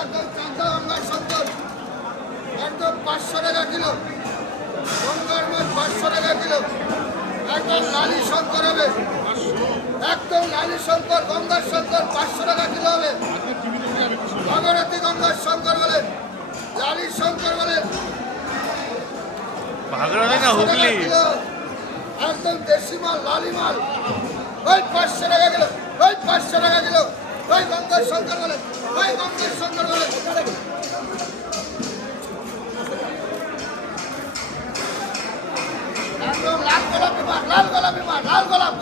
একদম চাঁদা গঙ্গার শঙ্কর একদম 500 টাকা কিলো। গঙ্গার মাছ 500 টাকা কিলো। একদম লালি শঙ্কর হবে, একদম লালি শঙ্কর গঙ্গার শঙ্কর 500 টাকা কিলো হবে। ভগরতী গঙ্গার শঙ্কর বলেন, লালি শঙ্কর বলেন, একদম দেশি মাল লালি মাল ওই 500 টাকা কিলো, ওই 500 টাকা কিলো। ওই গঙ্গার শঙ্কর বলেন, ওই গঙ্গার শঙ্কর বলেন। একদম লাল গোলাপি মাছ, লাল গোলাপি মাছ, লাল গোলাপ,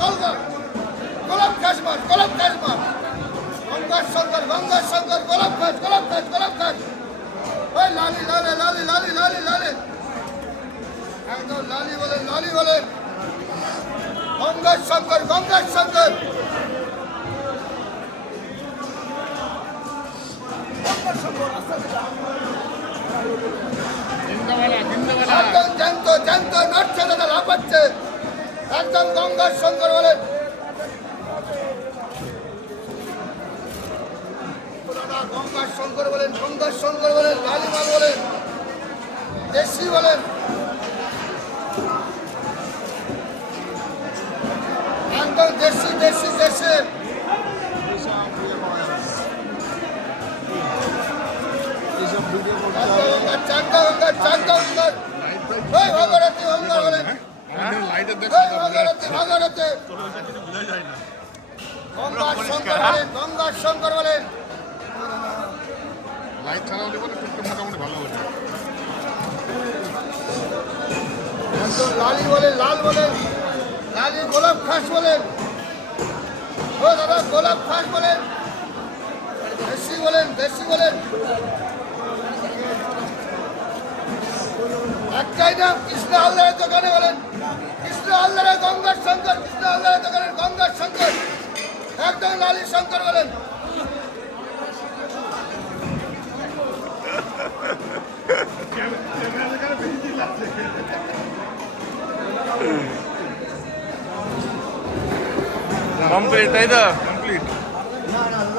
গোলাপ খাস মাছ, গোলাপ খাস মাছ। গঙ্গার শঙ্কর, গঙ্গার শঙ্কর, গোলাপ খাস, গোলাপ খাস, গোলাপ খাস। ওই লালি লালি লালি লালি লালি লালি, একদম লালি বলেন, লালি বলেন। গঙ্গার শঙ্কর, গঙ্গার শঙ্কর, একদম জ্যান্ত জ্যান্ত নড়ছে দাদা, লাফাচ্ছে। একদম গঙ্গার শঙ্কর বলেন, দাদা গঙ্গার শঙ্কর বলেন, গঙ্গার শঙ্কর বলেন, লালিমাল বলেন, দেশি বলেন। একদম দেশি দেশি দেশি। চারটা গঙ্গার, চারটা গঙ্গার। ওই ভগরতী গঙ্গার বলেন, ওই ভগরতী ভগরতী গঙ্গার শঙ্কর বলেন, গঙ্গার শঙ্কর বলেন। লাইট ছাড়া হলে বলে মোটামুটি ভালো হয়েছে। একদম লালি বলেন, লাল বলেন, লালি গোলাপ খাস বলেন। ও দাদা গোলাপ খাস বলেন, দেশি বলেন, দেশি বলেন। একটাই নাম কৃষ্ণ হালদারের দোকানে বলেন, কৃষ্ণ হালদারের গঙ্গার শঙ্কর, কৃষ্ণ হালদারের দোকানের গঙ্গার শঙ্কর, একদম লালি শঙ্কর বলেন। কমপ্লিট, তাই তো? কমপ্লিট।